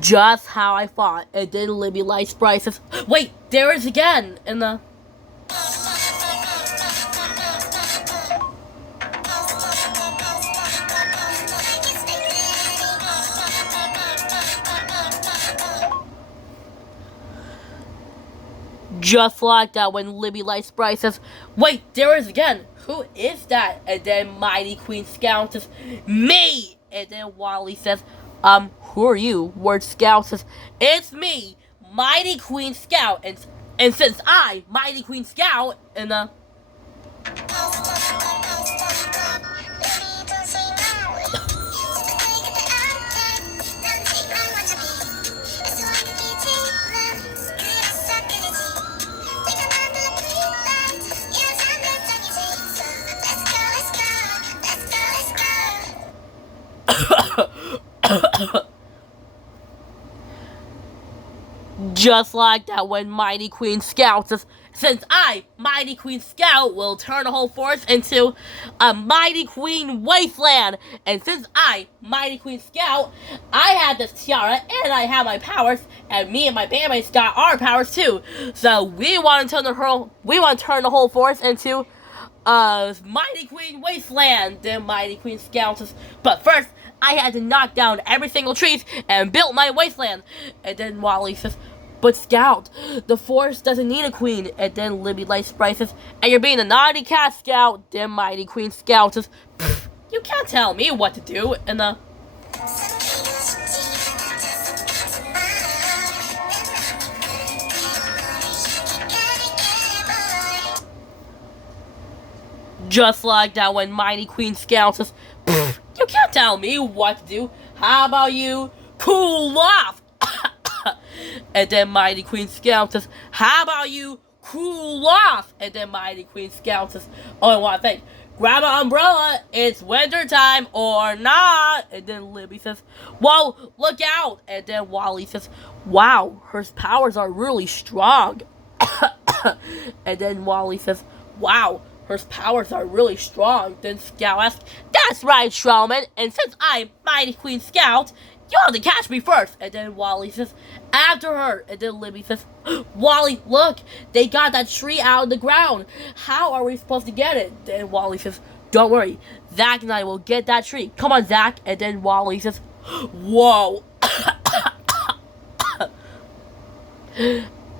Just how I thought. And then Libby lights Bryce says, "Wait, there it is again!" In the just like that, when Libby lights Bryce says, "Wait, there it is again! Who is that?" And then Mighty Queen Scout says, "Me!" And then Wally says, "Who are you?" Word Scout says, "It's me, Mighty Queen Scout, and since I, Mighty Queen Scout," and just like that, when Mighty Queen Scout says, "Since I, Mighty Queen Scout, will turn the whole forest into a Mighty Queen Wasteland, and since I, Mighty Queen Scout, I have this tiara, and I have my powers, and me and my bandmates got our powers too, so we want to turn the whole forest into Mighty Queen Wasteland." Then Mighty Queen Scout says, "But first, I had to knock down every single tree and build my wasteland." And then Wally says, "But Scout, the forest doesn't need a queen." And then Libby lights Bryce says, "And you're being a naughty cat, Scout." Then Mighty Queen Scout says, "You can't tell me what to do." And just like that, when Mighty Queen Scout says, "You can't tell me what to do. How about you cool off?" And then Mighty Queen Scout says, "How about you cool off?" And then Mighty Queen Scout says, "Oh, I want to think. Grab an umbrella. It's winter time or not." And then Libby says, "Whoa, look out." And then Wally says, "Wow, her powers are really strong." And then Wally says, "Wow, her powers are really strong." Then Scout asks, "That's right, Showman. And since I'm Mighty Queen Scout, you have to catch me first." And then Wally says, "After her." And then Libby says, "Wally, look, they got that tree out of the ground. How are we supposed to get it?" Then Wally says, "Don't worry, Zach and I will get that tree. Come on, Zach." And then Wally says, "Whoa."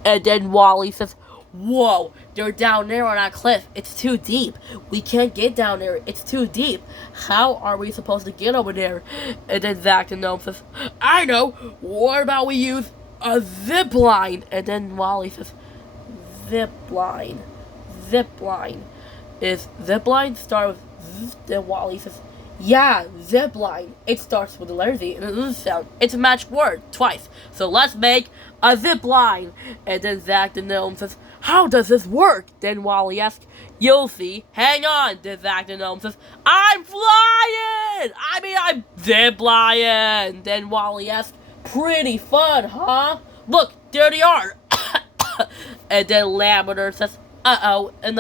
And then Wally says, "Whoa, they're down there on that cliff. It's too deep. We can't get down there. It's too deep. How are we supposed to get over there?" And then Zach the Gnome says, "I know. What about we use a zip line?" And then Wally says, "Zip line. Zip line. Is zip line start with Z?" Then Wally says, "Yeah, zip line. It starts with the letter Z and it doesn't sound. It's a magic word twice. So let's make a zip line." And then Zach the Gnome says, "How does this work?" Then Wally asks, "You'll see. Hang on." Then Zach the Gnome says, "I'm flying! I'm zip-lying." Then Wally asks, "Pretty fun, huh? Look, there they are." And then Lamberter says, "Uh-oh," and